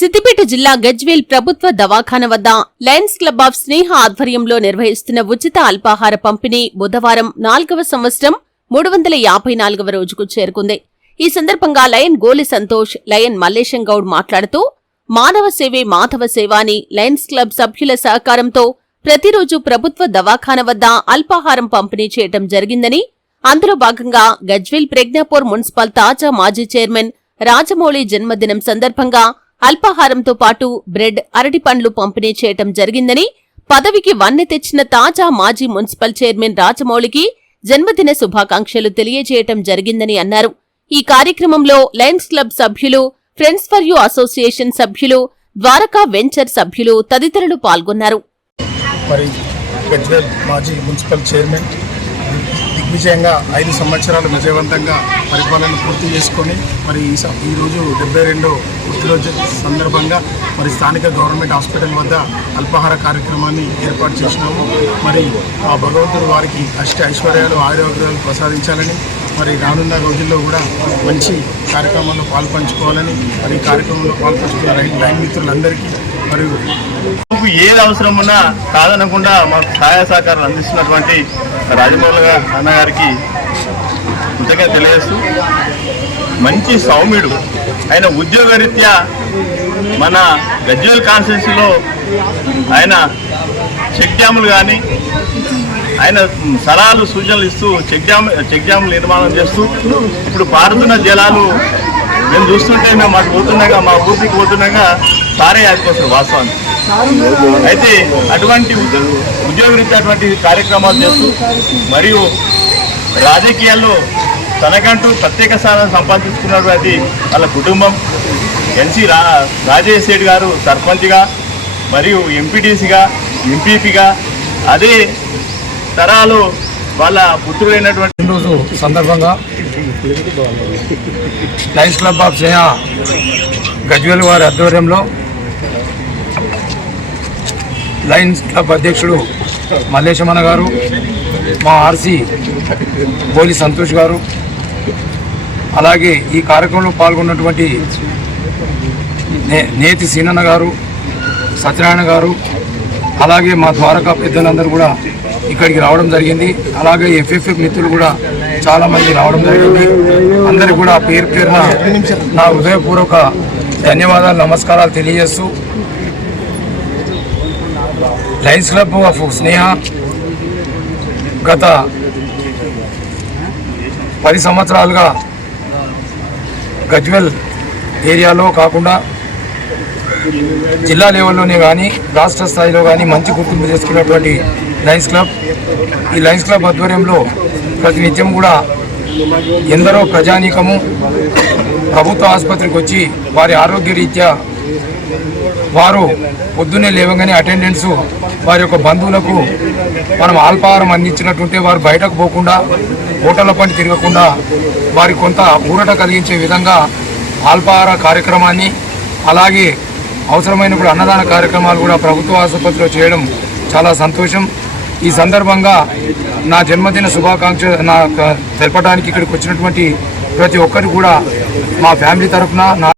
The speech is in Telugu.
సిద్దిపేట జిల్లా గజ్వేల్ ప్రభుత్వ దవాఖాన వద్ద లయన్స్ క్లబ్ ఆఫ్ స్నేహ ఆధ్వర్యంలో నిర్వహిస్తున్న ఉచిత అల్పాహార పంపిణీ బుధవారం నాలుగవ సంవత్సరం మూడు వందల యాభై నాలుగవ రోజుకు చేరుకుంది. ఈ సందర్భంగా లయన్ గోలి సంతోష్ లయన్ మల్లేశం గౌడ్ మాట్లాడుతూ మానవ సేవే మాధవ సేవ అని లయన్స్ క్లబ్ సభ్యుల సహకారంతో ప్రతిరోజు ప్రభుత్వ దవాఖాన వద్ద అల్పాహారం పంపిణీ చేయటం జరిగిందని అందులో భాగంగా గజ్వేల్ ప్రజ్ఞాపూర్ మున్సిపల్ తాజా మాజీ చైర్మన్ రాజమౌళి జన్మదినం సందర్భంగా అల్పాహారంతో పాటు బ్రెడ్ అరటి పండ్లు పంపిణీ చేయటం జరిగిందని పదవికి వన్నె తెచ్చిన తాజా మాజీ మున్సిపల్ చైర్మన్ రాజమౌళికి జన్మదిన శుభాకాంక్షలు తెలియజేయటం జరిగిందని అన్నారు. ఈ కార్యక్రమంలో లయన్స్ క్లబ్ సభ్యులు ఫ్రెండ్స్ ఫర్ యూ అసోసియేషన్ సభ్యులు ద్వారకా వెంచర్ సభ్యులు తదితరులు పాల్గొన్నారు. మరి గజ్వేల్ మాజీ మున్సిపల్ చైర్మన్ దిగ్విజయంగా ఐదు సంవత్సరాలు విజయవంతంగా పరిపాలన పూర్తి చేసుకొని మరి ఈ స- ఈరోజు డెబ్బై రెండో పుట్టినరోజు సందర్భంగా మరి స్థానిక గవర్నమెంట్ హాస్పిటల్ వద్ద అల్పాహార కార్యక్రమాన్ని ఏర్పాటు చేసినాము. మరి ఆ భగవంతుడు వారికి అష్ట ఐశ్వర్యాలు ఆరోగ్యాలు ప్రసాదించాలని మరి రానున్న రోజుల్లో కూడా మంచి కార్యక్రమంలో పాల్పంచుకోవాలని మరి ఈ కార్యక్రమంలో పాల్పంచుకున్న రైతు మిత్రులందరికీ మరియు మాకు ఏది అవసరం ఉన్నా కాదనకుండా మాకు సహాయ సహకారాలు అందిస్తున్నటువంటి రాజమౌళి అన్నగారికి కృతజ్ఞత తెలియజేస్తూ మంచి సౌమ్యుడు. ఆయన ఉద్యోగరీత్యా మన గజ్వేల్ కాన్స్టిట్యూన్సీలో ఆయన చెక్ డ్యాములు కానీ ఆయన సలహాలు సూచనలు ఇస్తూ చెక్ డ్యామ్ చెక్ డ్యాములు నిర్మాణం చేస్తూ ఇప్పుడు పారుతున్న జలాలు మేము చూస్తుంటే మేము మాకు పోతుండగా మా ఊరికి పోతుండగా సారే యాదికొస్తారు వాస్తవానికి అయితే అటువంటి ఉద్యో- ఉద్యోగరీత్యా అటువంటి కార్యక్రమాలు చేస్తూ మరియు రాజకీయాల్లో తనకంటూ ప్రత్యేక స్థానం సంపాదించుకున్నటువంటి వాళ్ళ కుటుంబం ఎన్సీ రా రాజేష్ రెడ్డి గారు సర్పంచ్గా మరియు ఎంపీటీసీగా ఎంపీపీగా అదే తరాలు వాళ్ళ పుత్రుడైనటువంటి రోజు సందర్భంగా Lions Club of Sneha Gajwel వారి ఆధ్వర్యంలో లయన్స్ క్లబ్ అధ్యక్షుడు మల్లేశమణ గారు మా ఆర్సీ బోలి సంతోష్ గారు అలాగే ఈ కార్యక్రమంలో పాల్గొన్నటువంటి నే నేతి సీనన్న గారు సత్యనారాయణ గారు అలాగే మా ద్వారకా పెద్దలందరూ కూడా ఇక్కడికి రావడం జరిగింది. అలాగే ఎఫ్ఎఫ్ఎఫ్ మిత్రులు కూడా చాలామంది రావడం జరిగింది. అందరికి కూడా పేరు పేరున నా హృదయపూర్వక ధన్యవాదాలు నమస్కారాలు తెలియజేస్తూ లయన్స్ క్లబ్ ఆఫ్ స్నేహ గత పది సంవత్సరాలుగా గజ్వెల్ ఏరియాలో కాకుండా జిల్లా లెవెల్లోనే కానీ రాష్ట్ర స్థాయిలో కానీ మంచి గుర్తింపు చేసుకున్నటువంటి లయన్స్ క్లబ్. ఈ లయన్స్ క్లబ్ ఆధ్వర్యంలో ప్రతినిత్యం కూడా ఎందరో ప్రజానీకము ప్రభుత్వ ఆసుపత్రికి వచ్చి వారి ఆరోగ్య రీత్యా వారు పొద్దున్నే లేవగానే అటెండెన్స్ వారి యొక్క బంధువులకు మనం అల్పాహారం అందించినట్టుంటే వారు బయటకు పోకుండా హోటళ్ళ పని తిరగకుండా వారి కొంత ఊరట కలిగించే విధంగా అల్పాహార కార్యక్రమాన్ని అలాగే అవసరమైనప్పుడు అన్నదాన కార్యక్రమాలు కూడా ప్రభుత్వ ఆసుపత్రిలో చేయడం చాలా సంతోషం. ఈ సందర్భంగా నా జన్మదిన శుభాకాంక్ష నా తెలపడానికి ఇక్కడికి వచ్చినటువంటి ప్రతి ఒక్కరు కూడా మా ఫ్యామిలీ తరఫున నా